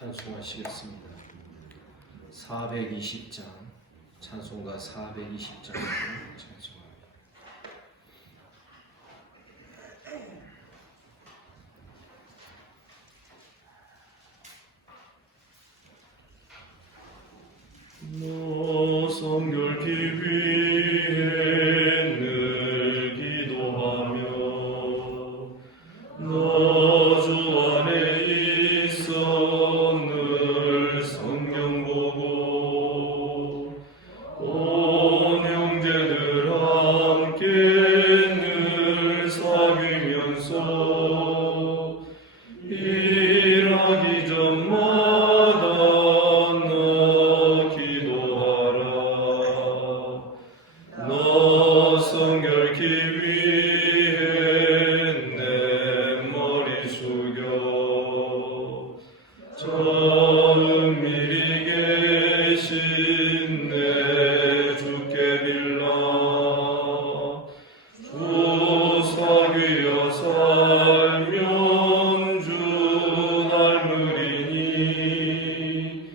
찬송하시겠습니다. 420장, 찬송가 420장으로 찬송합니다. 너 성결케 위해 늘 기도하며 너 주 안에 있어 늘 성경 보고 온 형제들 함께 늘 사귀면서 일하기 전마다 너 성결케 위해 내 머리 숙여 저 은밀히 계신 내 주께 빌라 주 사귀어 살면 주 닮으리니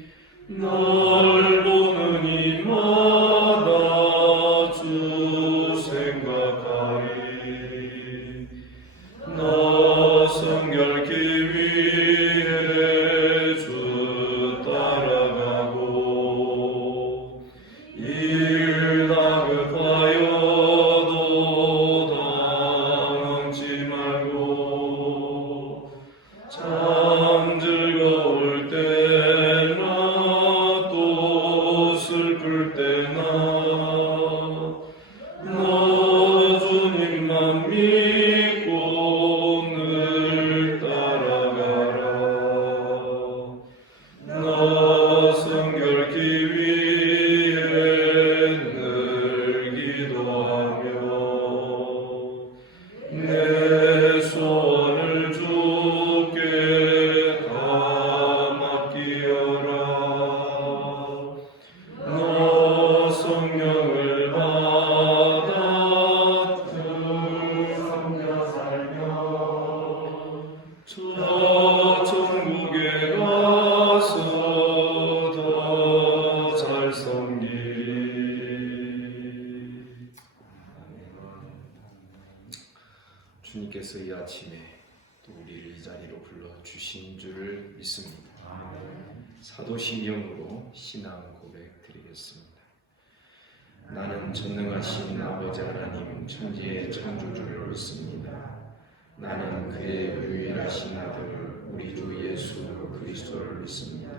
널 보는 이마다 주 생각하리 너 성결케 위해 주 따라가고 일 다급하여도 당황치 말고 참 즐거울 때나 또 슬플 때나 너 주님만 믿고 늘 따라가라 너 성결케 위해 늘 기도하며 내 소원을 주께 다 맡기어라 너 성령을 받아 섬겨 살며 저 천국에 가서 더 잘 섬기리. 주님께서 이 아침에 또 우리를 이 자리로 불러주신 줄을 믿습니다. 사도신경으로 신앙 고백 드리겠습니다. 나는 전능하신 아버지 하나님 천지의 창조주를 믿습니다. 나는 그의 유일하신 아들 우리 주 예수 그리스도를 믿습니다.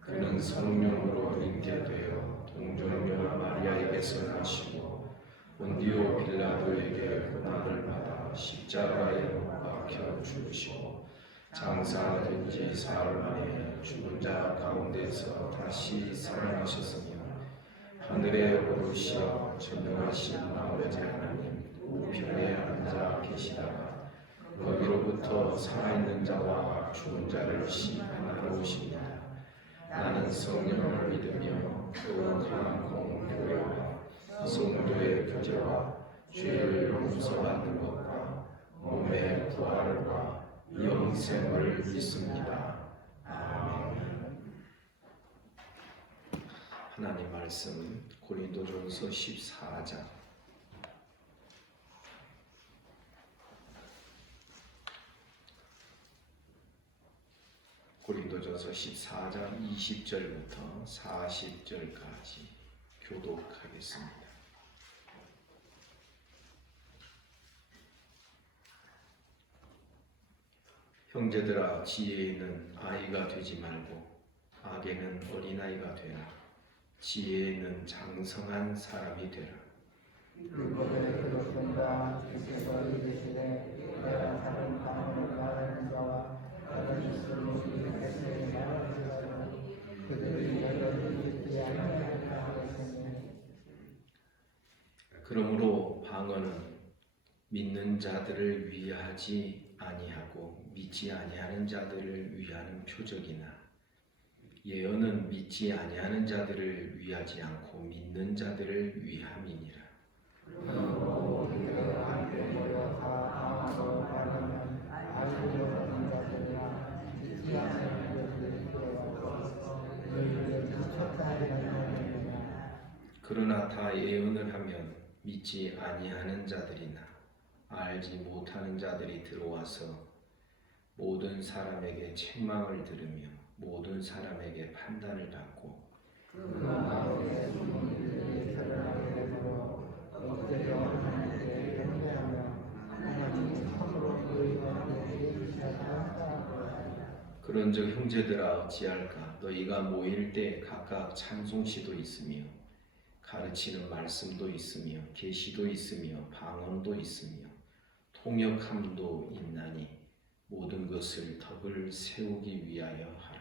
그는 성령으로 잉태되어 동정녀 마리아에게서 나시고 본디오 빌라도에게 고난을 받아 십자가에 못 박혀 죽으시고 장사된 지 사흘 만에 죽은 자 가운데서 다시 살아나셨으며 하늘에 오르시어 전능하신 아버지 하나님 우편에 앉아 계시다가 거기로부터 살아있는 자와 죽은 자를 심판하러 오십니다. 나는 성령을 믿으며 거룩한 공교회와 성도의 교제와 죄를 용서받는 것과 몸의 부활과 영생을 믿습니다. 아멘. 하나님 말씀 고린도전서 14장 고린도전서 14장 20절부터 40절까지 교독하겠습니다. 형제들아 지혜에는 아이가 되지 말고 악에는 어린아이가 되라. 지혜에는 장성한 사람이 되라. 그러므로 방언은 믿는 자들을 위하지 아니하고 믿지 아니하는 자들을 위하는 표적이나 예언은 믿지 아니하는 자들을 위하지 않고 믿는 자들을 위함이니라. 그러나 다 예언을 하면 믿지 아니하는 자들이나 알지 못하는 자들이 들어와서 모든 사람에게 책망을 들으며 모든 사람에게 판단을 받고 그런즉 형제들아 어찌할까 너희가 모일 때 각각 찬송시도 있으며 가르치는 말씀도 있으며 계시도 있으며 방언도 있으며 통역함도 있나니 모든 것을 덕을 세우기 위하여 하라.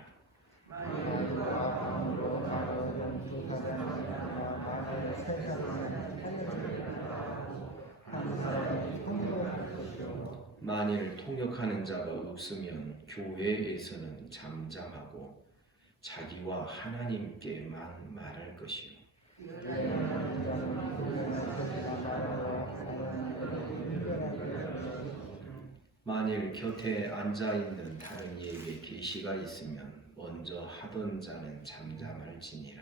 만일 통역하는 자가 없으면 교회에서는 잠잠하고 자기와 하나님께만 말할 것이요 만일 곁에 앉아있는 다른 이에게 계시가 있으면 먼저 하던 자는 잠잠할지니라.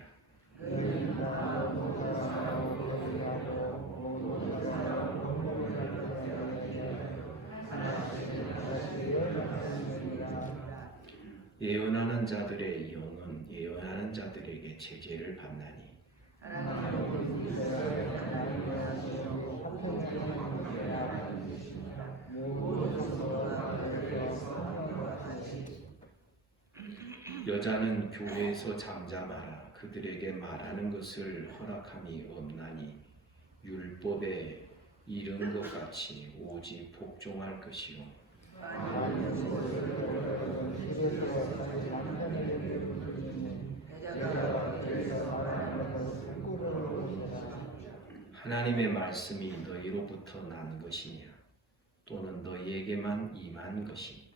예언하는 자들의 영은 예언하는 자들에게 제재를 받나니 여자는 교회에서 잠잠하라. 그들에게 말하는 것을 허락함이 없나니 율법에 이른 것 같이 오직 복종할 것이요 하나님의 말씀이 너희로부터 난 것이냐 또는 너희에게만 임한 것이냐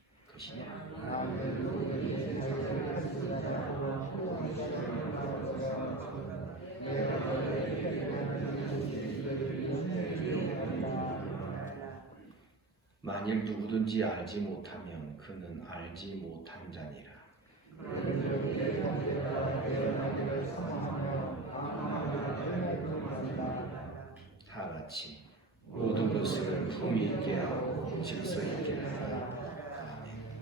만일 누구든지 알지 못하면 그는 알지 못한 자니라. 다 같이 모든 것을 품위 있게 하고 질서 있게 하라. 아멘.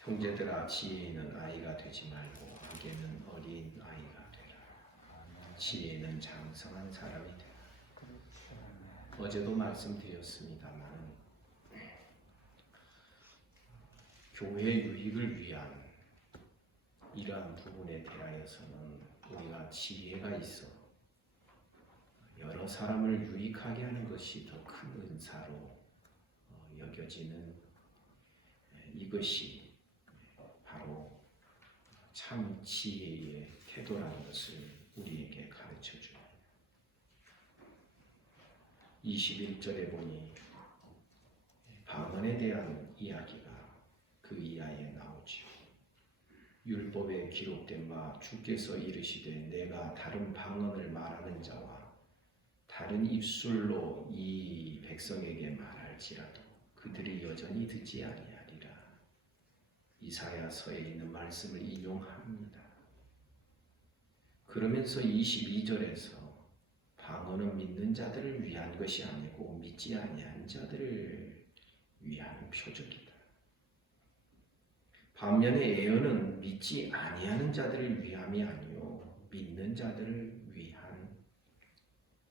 형제들아 지혜 있는 아이가 되지 말고 악에는 어린 아이가 되라. 지혜는 장성한 사람이 되라. 어제도 말씀드렸습니다만 교회 유익을 위한 이러한 부분에 대하여서는 우리가 지혜가 있어 여러 사람을 유익하게 하는 것이 더 큰 은사로 여겨지는 이것이 바로 참 지혜의 태도라는 것을 우리에게 가르쳐줍니다. 21절에 보니 방언에 대한 이야기가 그 이하에 나오지요. 율법에 기록된 바 주께서 이르시되 내가 다른 방언을 말하는 자와 다른 입술로 이 백성에게 말할지라도 그들이 여전히 듣지 아니하리라. 이사야서에 있는 말씀을 인용합니다. 그러면서 22절에서 방언은 믿는 자들을 위한 것이 아니고 믿지 아니한 자들을 위한 표적이다. 반면에 예언은 믿지 아니하는 자들을 위함이 아니요 믿는 자들을 위한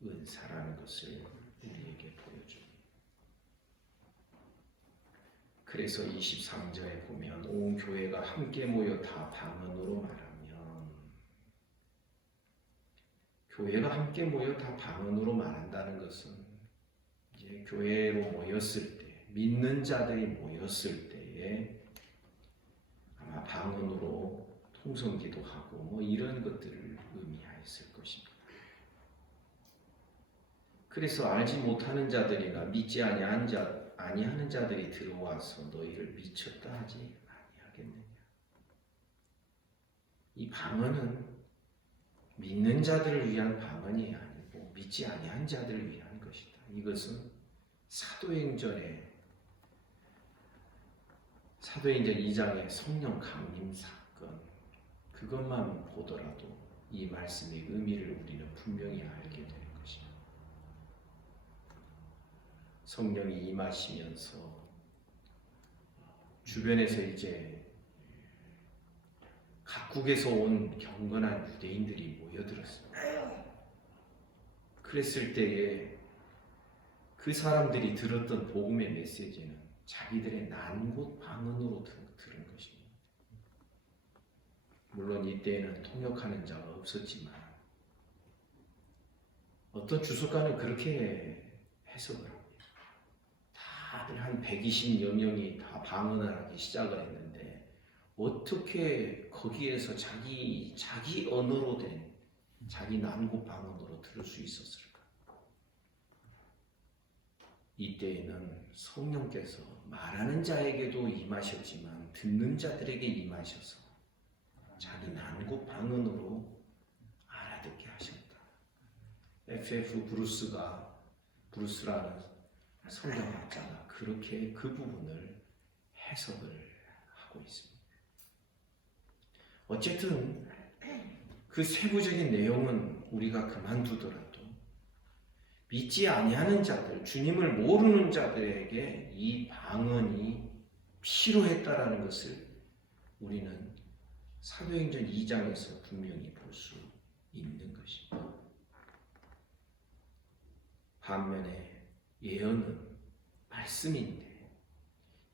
은사라는 것을 우리에게 보여줍니다. 그래서 23절에 보면 온 교회가 함께 모여 다 방언으로 말하면 교회가 함께 모여 다 방언으로 말한다는 것은 이제 교회로 모였을 때 믿는 자들이 모였을 때에 아마 방언으로 통성기도하고 뭐 이런 것들을 의미하였을 것입니다. 그래서 알지 못하는 자들이나 믿지 아니하는 자들이 들어와서 너희를 미쳤다 하지 아니하겠느냐. 이 방언은 믿는 자들을 위한 방언이 아니고 믿지 아니한 자들을 위한 것이다. 이것은 사도행전 2장의 성령 강림 사건 그 그것만 보더라도 이 말씀의 의미를 우리는 분명히 알게 되는 것입니다. 성령이 임하시면서 주변에서 이제 각국에서 온 경건한 유대인들이 모여들었습니다. 그랬을 때에 그 사람들이 들었던 복음의 메시지는 자기들의 난곳 방언으로 들은 것입니다. 물론 이때에는 통역하는 자가 없었지만 어떤 주석가는 그렇게 해석을 합니다. 다들 한 120여 명이 다 방언을 하기 시작을 했는데 어떻게 거기에서 자기 언어로 된 자기 난곳 방언으로 들을 수 있었을까? 이때에는 성령께서 말하는 자에게도 임하셨지만 듣는 자들에게 임하셔서 자기 난곳 방언으로 알아듣게 하셨다. F.F. 브루스라는 성경학자가 그렇게 그 부분을 해석을 하고 있습니다. 어쨌든 그 세부적인 내용은 우리가 그만두더라도 믿지 아니하는 자들, 주님을 모르는 자들에게 이 방언이 필요했다라는 것을 우리는 사도행전 2장에서 분명히 볼 수 있는 것입니다. 반면에 예언은 말씀인데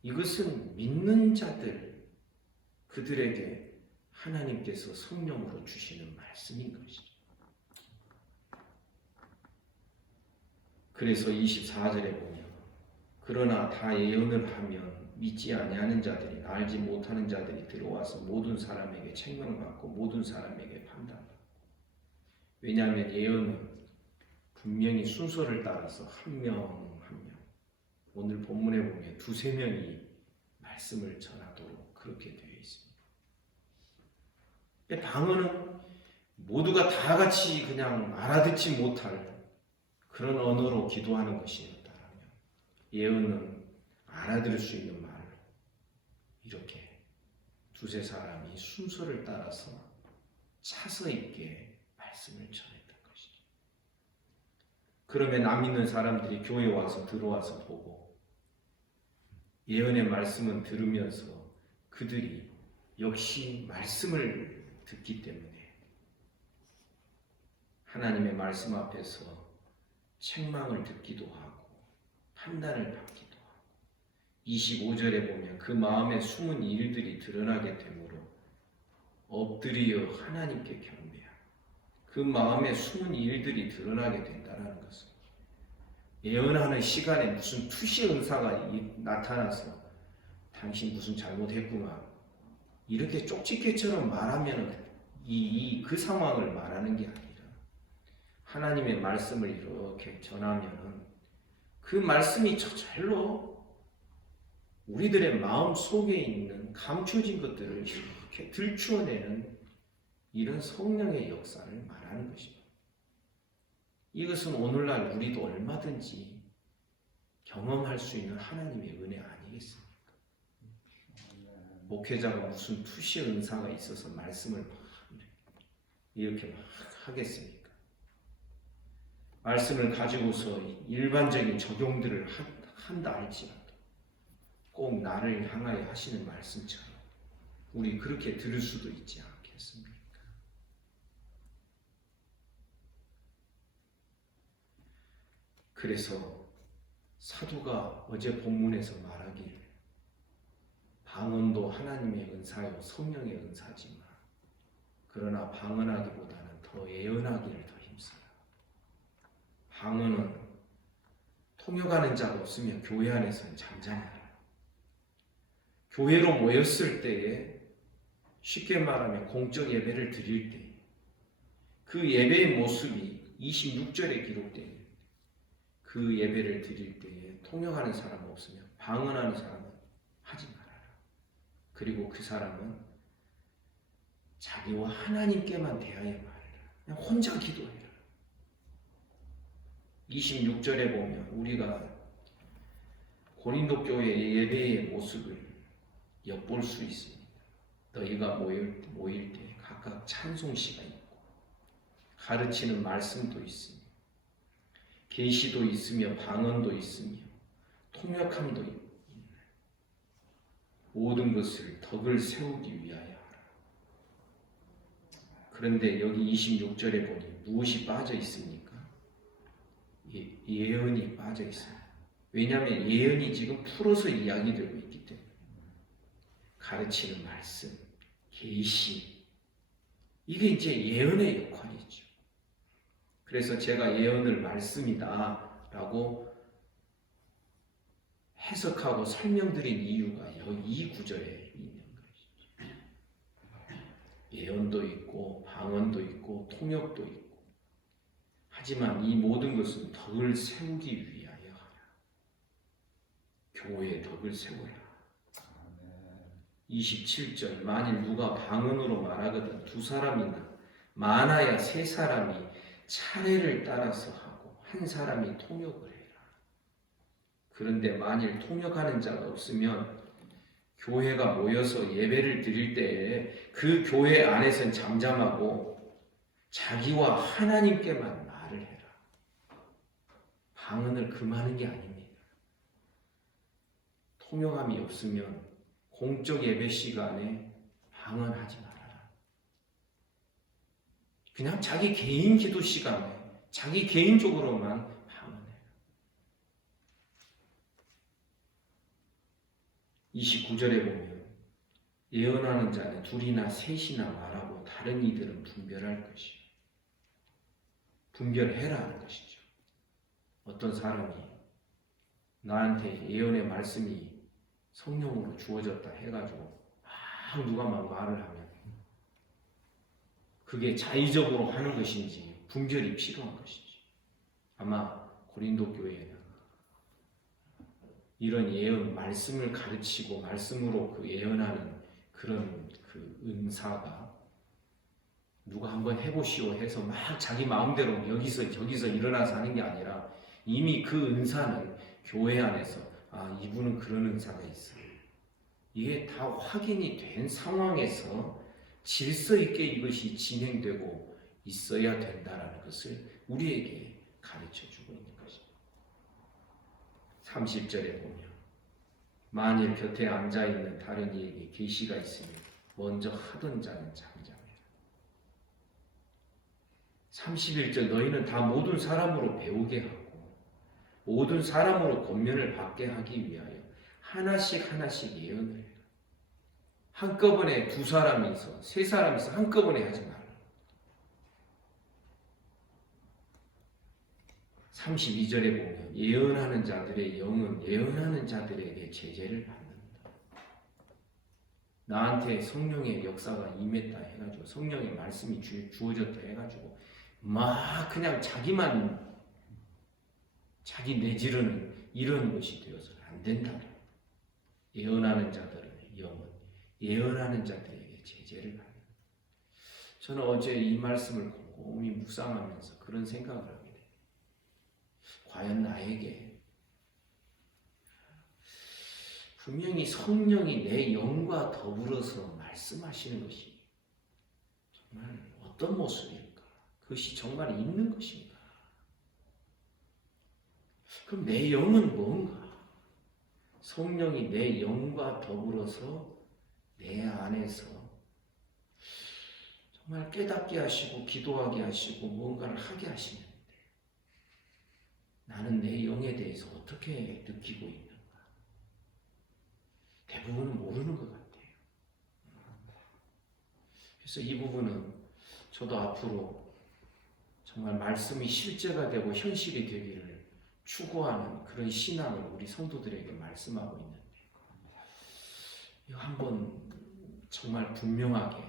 이것은 믿는 자들, 그들에게 하나님께서 성령으로 주시는 말씀인 것이죠. 그래서 24절에 보면 그러나 다 예언을 하면 믿지 아니하는 자들이 알지 못하는 자들이 들어와서 모든 사람에게 책망받고 모든 사람에게 판단받고. 왜냐하면 예언은 분명히 순서를 따라서 한 명 한 명, 오늘 본문에 보면 두세 명이 말씀을 전하도록 그렇게 되어 있습니다. 방언은 모두가 다 같이 그냥 알아듣지 못할 그런 언어로 기도하는 것이었다면 예언은 알아들을 수 있는 말로 이렇게 두세 사람이 순서를 따라서 차서 있게 말씀을 전했던 것이죠. 그러면 안 믿는 사람들이 교회에 와서 들어와서 보고 예언의 말씀은 들으면서 그들이 역시 말씀을 듣기 때문에 하나님의 말씀 앞에서 책망을 듣기도 하고 판단을 받기도 하고 25절에 보면 그 마음에 숨은 일들이 드러나게 되므로 엎드려 하나님께 경배하고 그 마음에 숨은 일들이 드러나게 된다는 것은 예언하는 시간에 무슨 투시 은사가 나타나서 당신 무슨 잘못했구나 이렇게 쪽집게처럼 말하면 그 상황을 말하는 게 아니라 하나님의 말씀을 이렇게 전하면 그 말씀이 저절로 우리들의 마음 속에 있는 감춰진 것들을 이렇게 들추어내는 이런 성령의 역사를 말하는 것입니다. 이것은 오늘날 우리도 얼마든지 경험할 수 있는 하나님의 은혜 아니겠습니까? 목회자가 무슨 투시 은사가 있어서 말씀을 막 이렇게 막 하겠습니까? 말씀을 가지고서 일반적인 적용들을 한다 할지라도 꼭 나를 향하여 하시는 말씀처럼 우리 그렇게 들을 수도 있지 않겠습니까? 그래서 사도가 어제 본문에서 말하기를 방언도 하나님의 은사요 성령의 은사지만 그러나 방언하기보다는 더 예언하기를 더 힘써라. 방언은 통역하는 자가 없으면 교회 안에서는 잠잠하라. 교회로 모였을 때에 쉽게 말하면 공적 예배를 드릴 때 그 예배의 모습이 26절에 기록되어 있는데 그 예배를 드릴 때에 통역하는 사람 없으면 방언하는 사람은 하지 말아라. 그리고 그 사람은 자기와 하나님께만 대하여 말해라. 그냥 혼자 기도해라. 26절에 보면 우리가 고린도 교회의 예배의 모습을 엿볼 수 있습니다. 너희가 모일 때 각각 찬송시가 있고 가르치는 말씀도 있으며 계시도 있으며 방언도 있으며 통역함도 있는 모든 것을 덕을 세우기 위하여 하라. 그런데 여기 26절에 보니 무엇이 빠져 있습니까? 예언이 빠져 있어요. 왜냐하면 예언이 지금 풀어서 이야기되고 있기 때문에 가르치는 말씀, 계시 이게 이제 예언의 역할이죠. 그래서 제가 예언을 말씀이다 라고 해석하고 설명드린 이유가 이 구절에 있는 것이죠. 예언도 있고 방언도 있고 통역도 있고 하지만 이 모든 것은 덕을 세우기 위하여 하라. 교회의 덕을 세워라. 27절 만일 누가 방언으로 말하거든 두 사람이나 많아야 세 사람이 차례를 따라서 하고 한 사람이 통역을 해라. 그런데 만일 통역하는 자가 없으면 교회가 모여서 예배를 드릴 때에 그 교회 안에선 잠잠하고 자기와 하나님께만 말을 해라. 방언을 금하는 게 아닙니다. 통역함이 없으면 공적 예배 시간에 방언하지 말아라. 그냥 자기 개인 기도 시간에 자기 개인적으로만 방언해라. 29절에 보면 예언하는 자는 둘이나 셋이나 말하고 다른 이들은 분별할 것이요. 분별해라 하는 것이죠. 어떤 사람이 나한테 예언의 말씀이 성령으로 주어졌다 해가지고 누가 막 말을 하면 그게 자의적으로 하는 것인지 분별이 필요한 것이지. 아마 고린도 교회는 이런 예언, 말씀을 가르치고 말씀으로 그 예언하는 그런 그 은사가 누가 한번 해보시오 해서 막 자기 마음대로 여기서 저기서 일어나서 하는 게 아니라 이미 그 은사는 교회 안에서 이분은 그런 은사가 있어요. 이게 다 확인이 된 상황에서 질서 있게 이것이 진행되고 있어야 된다라는 것을 우리에게 가르쳐주고 있는 것입니다. 30절에 보면 만일 곁에 앉아있는 다른 이에게 계시가 있으면 먼저 하던 자는 잠잠해라. 31절 너희는 다 모든 사람으로 배우게 하고 모든 사람으로 권면을 받게 하기 위하여 하나씩 예언을 해라. 한꺼번에 두 사람이 있어, 세 사람이 있어 한꺼번에 하지 마라. 32절에 보면 예언하는 자들의 영은 예언하는 자들에게 제재를 받는다. 나한테 성령의 역사가 임했다 해가지고 성령의 말씀이 주어졌다 해가지고 막 그냥 자기 내지르는 이런 것이 되어서는 안 된다. 예언하는 자들의 영은 예언하는 자들에게 제재를 받는다. 저는 어제 이 말씀을 곰곰이 묵상하면서 그런 생각을 하게 돼요. 과연 나에게 분명히 성령이 내 영과 더불어서 말씀하시는 것이 정말 어떤 모습일까? 그것이 정말 있는 것인가? 그럼 내 영은 뭔가? 성령이 내 영과 더불어서 내 안에서 정말 깨닫게 하시고 기도하게 하시고 뭔가를 하게 하시는데 나는 내 영에 대해서 어떻게 느끼고 있는가? 대부분은 모르는 것 같아요. 그래서 이 부분은 저도 앞으로 정말 말씀이 실제가 되고 현실이 되기를 추구하는 그런 신앙을 우리 성도들에게 말씀하고 있는데 이거 한번 정말 분명하게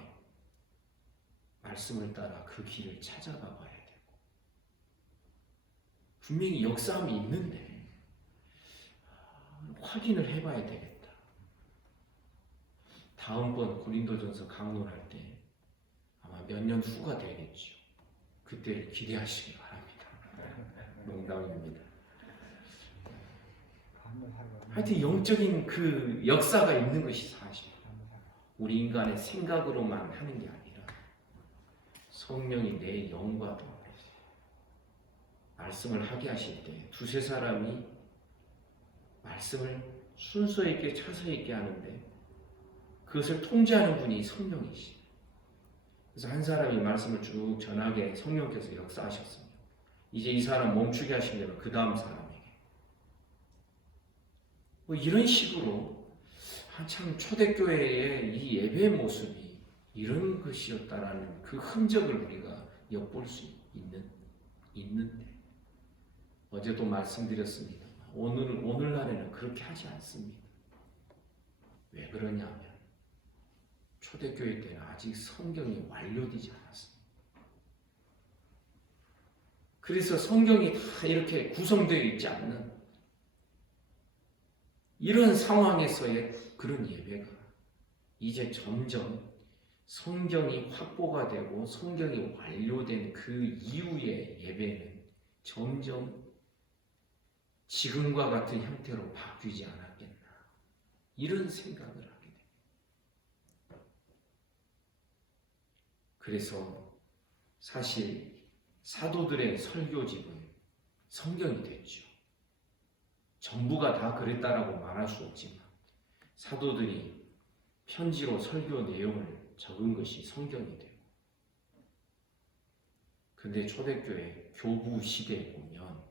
말씀을 따라 그 길을 찾아가 봐야 되고 분명히 역사함이 있는데 확인을 해봐야 되겠다. 다음번 고린도전서 강론할 때 아마 몇 년 후가 되겠죠. 그때를 기대하시기 바랍니다. 농담입니다. 하여튼 영적인 그 역사가 있는 것이 사실. 우리 인간의 생각으로만 하는 게 아니라 성령이 내 영과도 말씀을 하게 하실 때 두세 사람이 말씀을 순서 있게 차서 있게 하는데 그것을 통제하는 분이 성령이시. 그래서 한 사람이 말씀을 쭉 전하게 성령께서 역사하셨습니다. 이제 이 사람 멈추게 하시려면 그 다음 사람에게. 뭐 이런 식으로 한참 초대교회의 이 예배의 모습이 이런 것이었다라는 그 흔적을 우리가 엿볼 수 있는데 어제도 말씀드렸습니다. 오늘날에는 그렇게 하지 않습니다. 왜 그러냐면 초대교회 때는 아직 성경이 완료되지 않았습니다. 그래서 성경이 다 이렇게 구성되어 있지 않는 이런 상황에서의 그런 예배가 이제 점점 성경이 확보가 되고 성경이 완료된 그 이후의 예배는 점점 지금과 같은 형태로 바뀌지 않았겠나 이런 생각을 하게 됩니다. 그래서 사실 사도들의 설교집은 성경이 됐죠. 전부가 다 그랬다라고 말할 수 없지만 사도들이 편지로 설교 내용을 적은 것이 성경이 되고 근데 초대교회 교부 시대에 보면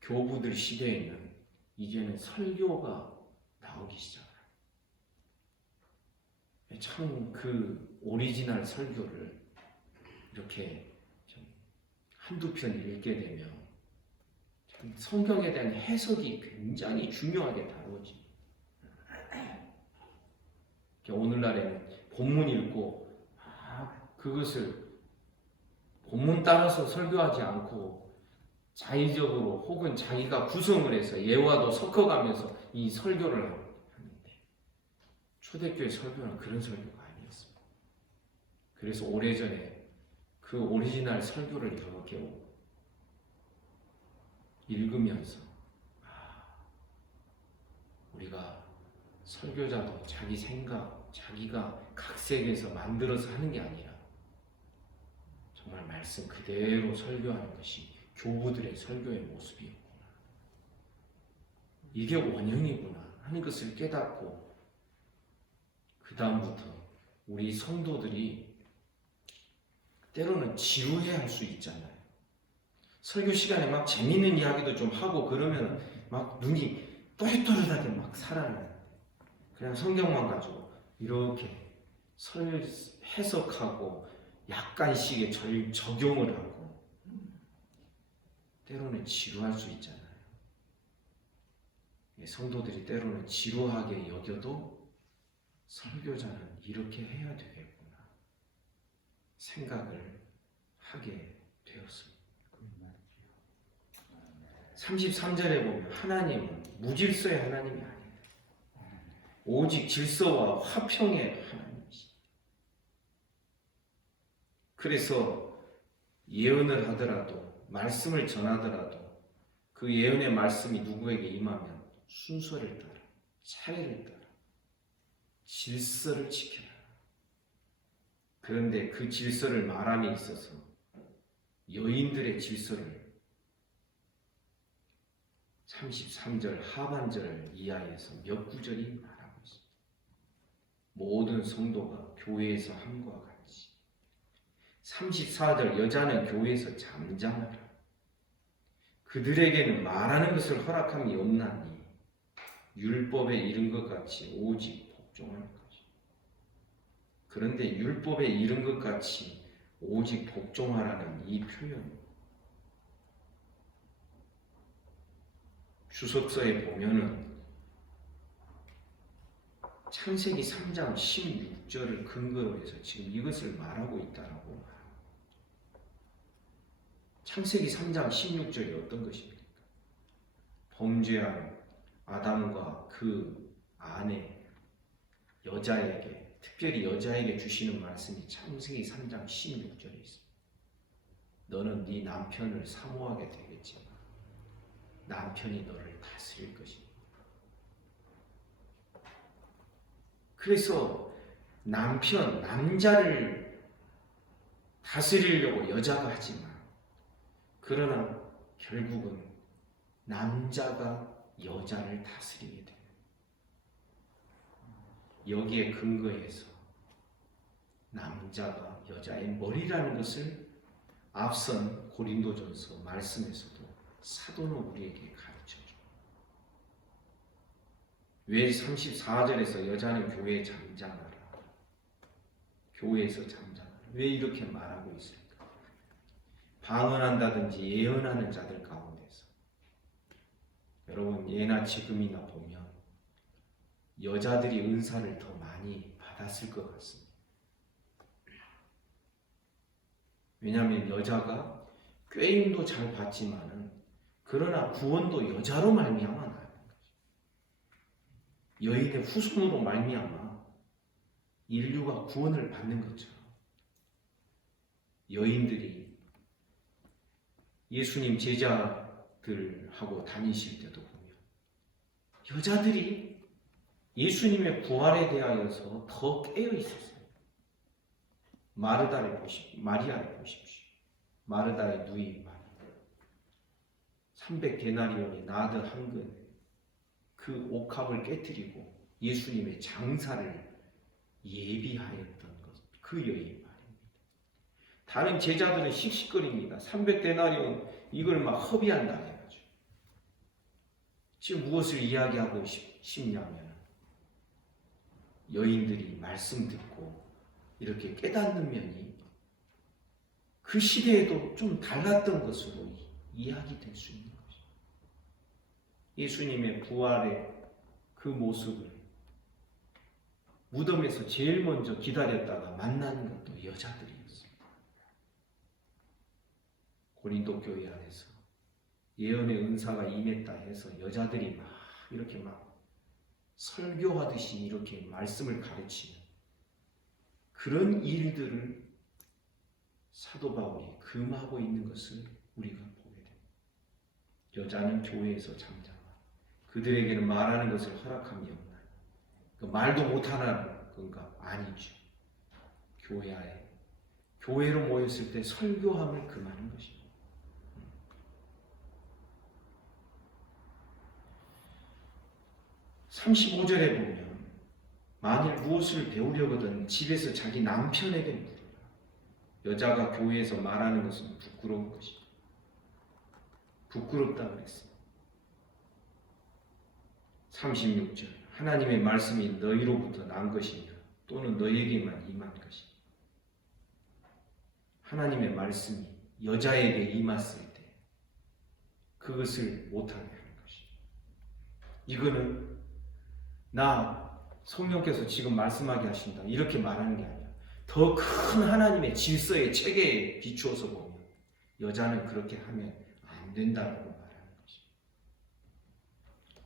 교부들 시대에는 이제는 설교가 나오기 시작해요. 참 그 오리지널 설교를 이렇게 좀 한두 편 읽게 되면 참 성경에 대한 해석이 굉장히 중요하게 다루어집니다. 오늘날에는 본문 읽고 그것을 본문 따라서 설교하지 않고 자의적으로 혹은 자기가 구성을 해서 예화도 섞어가면서 이 설교를 하는데 초대교회 설교는 그런 설교가 아니었습니다. 그래서 오래전에 그 오리지널 설교를 이렇게 읽으면서 우리가 설교자도 자기 생각, 자기가 각색해서 만들어서 하는 게 아니라 정말 말씀 그대로 설교하는 것이 교부들의 설교의 모습이었구나. 이게 원형이구나 하는 것을 깨닫고 그 다음부터 우리 성도들이 때로는 지루해 할 수 있잖아요. 설교 시간에 막 재밌는 이야기도 좀 하고 그러면 막 눈이 또렷또렷하게 막 살아나요. 그냥 성경만 가지고 이렇게 해석하고 약간씩의 적용을 하고 때로는 지루할 수 있잖아요. 성도들이 때로는 지루하게 여겨도 설교자는 이렇게 해야 되겠구나 생각을 하게 되었습니다. 33절에 보면 하나님은 무질서의 하나님이 아니다. 오직 질서와 화평의 하나님이시다. 그래서 예언을 하더라도 말씀을 전하더라도 그 예언의 말씀이 누구에게 임하면 순서를 따라 차례를 따라 질서를 지켜라. 그런데 그 질서를 말함에 있어서 여인들의 질서를 33절 하반절 이하에서 몇 구절이 말하고 있습니다. 모든 성도가 교회에서 함과 같이 34절 여자는 교회에서 잠잠하라. 그들에게는 말하는 것을 허락함이 없나니 율법에 이른 것 같이 오직 복종할 것이다. 그런데 율법에 이른 것 같이 오직 복종하라는 이 표현 주석서에 보면은 창세기 3장 16절을 근거로 해서 지금 이것을 말하고 있다라고 말합니다. 창세기 3장 16절이 어떤 것입니까? 범죄한 아담과 그 아내 여자에게 특별히 여자에게 주시는 말씀이 창세기 3장 16절에 있습니다. 너는 네 남편을 사모하게 되겠지만 남편이 너를 다스릴 것입니다. 그래서 남자를 다스리려고 여자가 하지만, 그러나 결국은 남자가 여자를 다스리게 돼요. 여기에 근거해서 남자가 여자의 머리라는 것을 앞선 고린도전서 말씀에서도 사도는 우리에게 가르쳐줘요. 왜 34절에서 여자는 교회에 잠잠하라, 교회에서 잠잠하라, 왜 이렇게 말하고 있을까? 방언한다든지 예언하는 자들 가운데서 여러분 예나 지금이나 보면 여자들이 은사를 더 많이 받았을 것 같습니다. 왜냐하면 여자가 꾀임도 잘 받지만은 그러나 구원도 여자로 말미암아 나는 거죠. 여인의 후손으로 말미암아 인류가 구원을 받는 것처럼 여인들이 예수님 제자들하고 다니실 때도 보면 여자들이 예수님의 부활에 대하여서 더 깨어 있었어요. 마리아를 보십시오. 마르다의 누이 마리아. 300데나리온의 나드 한 근, 그 옥합을 깨뜨리고 예수님의 장사를 예비하였던 것, 그 여인 말입니다. 다른 제자들은 씩씩거립니다. 300데나리온 이걸 막 허비한다 해가지고. 지금 무엇을 이야기하고 싶냐면 여인들이 말씀 듣고 이렇게 깨닫는 면이 그 시대에도 좀 달랐던 것으로 이야기될 수 있는 것이죠. 예수님의 부활의 그 모습을 무덤에서 제일 먼저 기다렸다가 만나는 것도 여자들이었어요. 고린도 교회 안에서 예언의 은사가 임했다 해서 여자들이 막 이렇게 막 설교하듯이 이렇게 말씀을 가르치는 그런 일들을 사도 바울이 금하고 있는 것을 우리가 보게 됩니다. 여자는 교회에서 잠잠하라. 그들에게는 말하는 것을 허락함이 없나요? 그 말도 못하는 건가? 아니죠. 교회 안에 교회로 모였을 때 설교함을 금하는 것입니다. 35절에 보면 만일 무엇을 배우려거든 집에서 자기 남편에게 물으라. 여자가 교회에서 말하는 것은 부끄러운 것이다. 부끄럽다 그랬습니다. 36절 하나님의 말씀이 너희로부터 난 것이냐 또는 너희에게만 임한 것이냐. 하나님의 말씀이 여자에게 임했을 때 그것을 못하게 하는 것이죠. 이거는 성령께서 지금 말씀하게 하신다 이렇게 말하는 게 아니라 더 큰 하나님의 질서의 체계에 비추어서 보면 여자는 그렇게 하면 안 된다고 말하는 것이죠.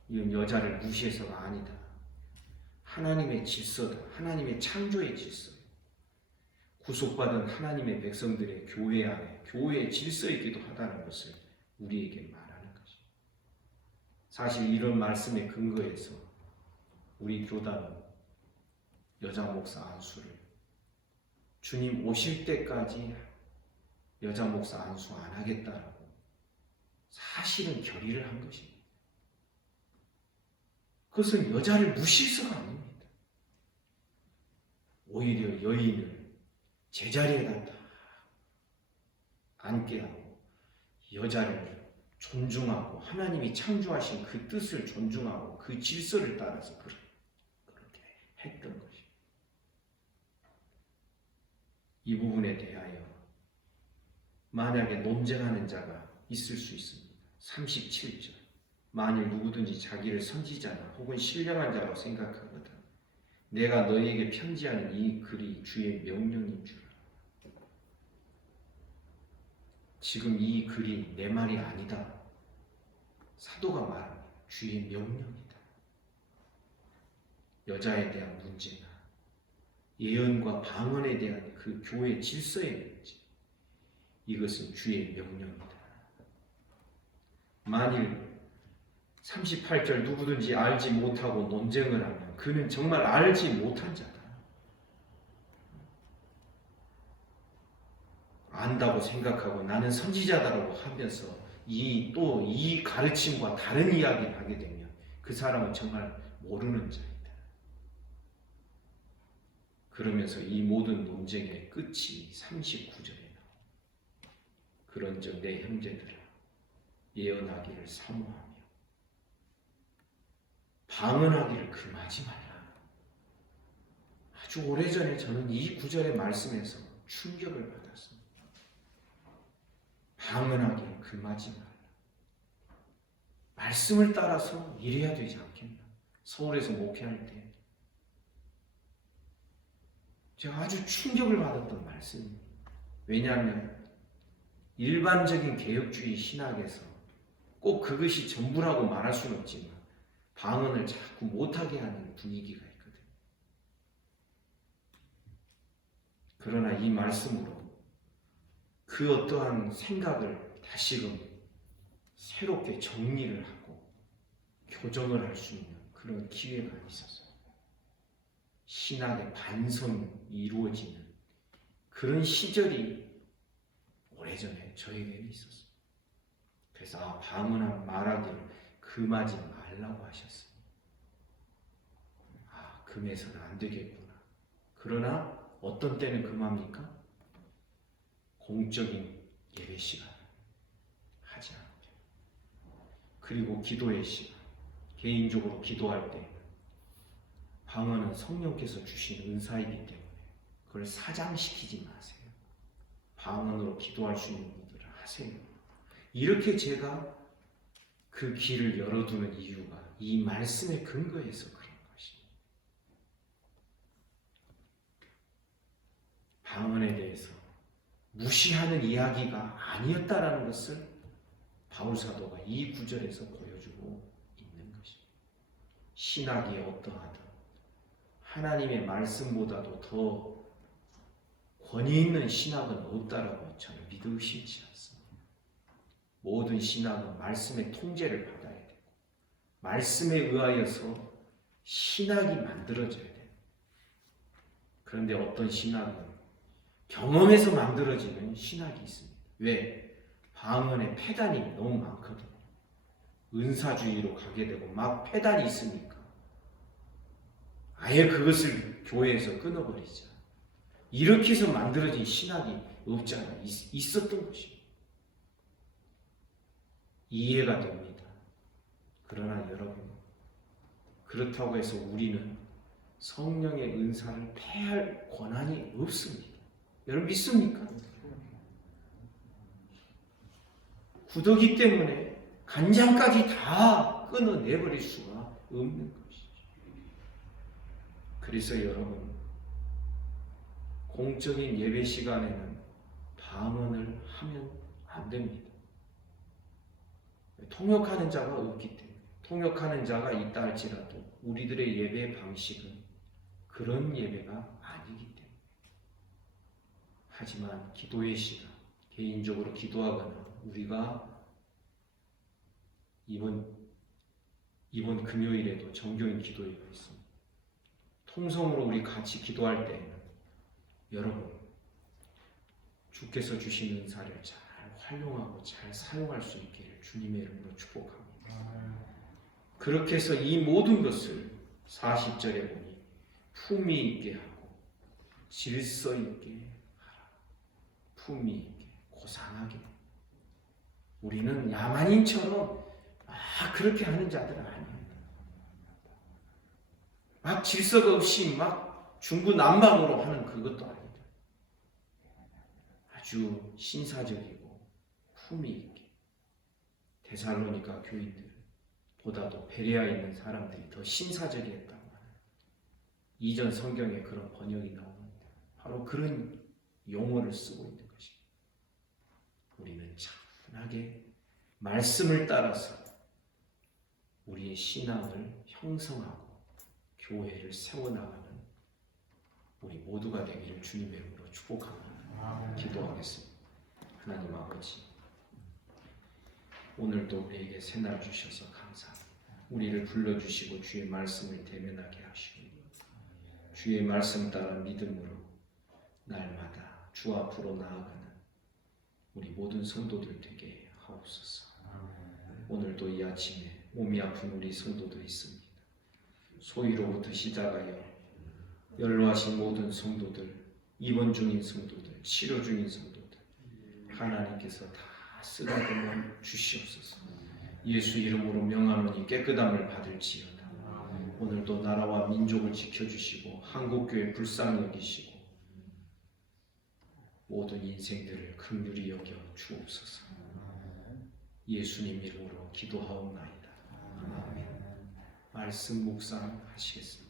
이건 여자를 무시해서가 아니다. 하나님의 질서다. 하나님의 창조의 질서. 구속받은 하나님의 백성들의 교회 안에 교회의 질서이기도 하다는 것을 우리에게 말하는 것이죠. 사실 이런 말씀에 근거해서 우리 교단은 여자 목사 안수를 주님 오실 때까지 여자 목사 안수 안 하겠다라고 사실은 결의를 한 것입니다. 그것은 여자를 무시해서가 아닙니다. 오히려 여인을 제자리에다 딱 앉게 하고 여자를 존중하고 하나님이 창조하신 그 뜻을 존중하고 그 질서를 따라서 그렇게 했던 것입니다. 이 부분에 대하여 만약에 논쟁하는 자가 있을 수 있습니다. 37절 만일 누구든지 자기를 선지자나 혹은 신령한 자라고 생각하거든 내가 너희에게 편지하는 이 글이 주의 명령인 줄 알아. 지금 이 글이 내 말이 아니다. 사도가 말합니다. 주의 명령이다. 여자에 대한 문제나 예언과 방언에 대한 그 교회 질서의 문제, 이것은 주의 명령이다. 만일 38절 누구든지 알지 못하고 논쟁을 하면 그는 정말 알지 못한 자다. 안다고 생각하고 나는 선지자다라고 하면서 이 가르침과 다른 이야기를 하게 되면 그 사람은 정말 모르는 자이다. 그러면서 이 모든 논쟁의 끝이 39절에 나옵니다. 그런즉 내 형제들아 예언하기를 사모하며 방언하기를 금하지 말라. 아주 오래전에 저는 이 구절의 말씀에서 충격을 받았습니다. 방언하기를 금하지 말라. 말씀을 따라서 일해야 되지 않겠나? 서울에서 목회할 때 제가 아주 충격을 받았던 말씀입니다. 왜냐하면 일반적인 개혁주의 신학에서 꼭 그것이 전부라고 말할 수는 없지만 방언을 자꾸 못하게 하는 분위기가 있거든요. 그러나 이 말씀으로 그 어떠한 생각을 다시금 새롭게 정리를 하고 교정을 할 수 있는 그런 기회가 있었어요. 신학의 반성이 이루어지는 그런 시절이 오래전에 저에게는 있었어요. 그래서 방언한 말하기를 금하지 말라고 하셨어요. 금해서는 안 되겠구나. 그러나 어떤 때는 금합니까? 공적인 예배 시간 하지 않죠. 그리고 기도의 시간, 개인적으로 기도할 때 방언은 성령께서 주신 은사이기 때문에 그걸 사장시키지 마세요. 방언으로 기도할 수 있는 분들은 하세요. 이렇게 제가 그 길을 열어두는 이유가 이 말씀의 근거에서 그런 것입니다. 방언에 대해서 무시하는 이야기가 아니었다라는 것을 바울 사도가 이 구절에서 보여주고 있는 것입니다. 신학이 어떠하든 하나님의 말씀보다도 더 권위 있는 신학은 없다라고 저는 믿어 의심치 않습니다. 모든 신학은 말씀의 통제를 받아야 되고 말씀에 의하여서 신학이 만들어져야 돼요. 그런데 어떤 신학은 경험에서 만들어지는 신학이 있습니다. 왜? 방언에 폐단이 너무 많거든요. 은사주의로 가게 되고 막 폐단이 있으니까 아예 그것을 교회에서 끊어버리자. 이렇게 해서 만들어진 신학이 없잖아요. 있었던 것입니다. 이해가 됩니다. 그러나 여러분, 그렇다고 해서 우리는 성령의 은사를 폐할 권한이 없습니다. 여러분 믿습니까? 구더기 때문에 간장까지 다 끊어내버릴 수가 없는 것이죠. 그래서 여러분, 공적인 예배 시간에는 방언을 하면 안 됩니다. 통역하는 자가 없기 때문에. 통역하는 자가 있다 할지라도 우리들의 예배 방식은 그런 예배가 아니기 때문에. 하지만 기도의 시간, 개인적으로 기도하거나 우리가 이번 금요일에도 정교인 기도회가 있습니다. 통성으로 우리 같이 기도할 때에는 여러분, 주께서 주신 은사를 잘 활용하고 잘 사용할 수 있기를 주님의 이름으로 축복합니다. 그렇게 해서 이 모든 것을 40절에 보니 품위 있게 하고 질서 있게 하라. 품위 있게, 고상하게. 우리는 야만인처럼 그렇게 하는 자들은 아니에요. 막 질서가 없이 막 중구난방으로 하는 그것도 아니다. 아주 신사적이고 품위 있게. 데살로니가 교인들보다도 베레아에 있는 사람들이 더 신사적이었다고 하는 이전 성경에 그런 번역이 나오는데 바로 그런 용어를 쓰고 있는 것입니다. 우리는 차분하게 말씀을 따라서 우리의 신앙을 형성하고 교회를 세워나가는 우리 모두가 되기를 주님의 이름으로 축복합니다. 기도하겠습니다. 하나님 아버지, 오늘도 우리에게 새날 주셔서 감사합니다. 우리를 불러주시고 주의 말씀을 대면하게 하시고 주의 말씀 따라 믿음으로 날마다 주 앞으로 나아가는 우리 모든 성도들 되게 하옵소서. 오늘도 이 아침에 몸이 아픈 우리 성도들 있습니다. 소위로부터 시작하여 연로하신 모든 성도들, 입원 중인 성도들, 치료 중인 성도들, 하나님께서 다 쓰다듬어 주시옵소서. 예수 이름으로 명하노니 깨끗함을 받을지어다. 오늘도 나라와 민족을 지켜주시고 한국교회 불쌍히 여기시고 모든 인생들을 긍휼히 여겨 주옵소서. 예수님 이름으로 기도하옵나이다. 아멘. 말씀 묵상하시겠습니다.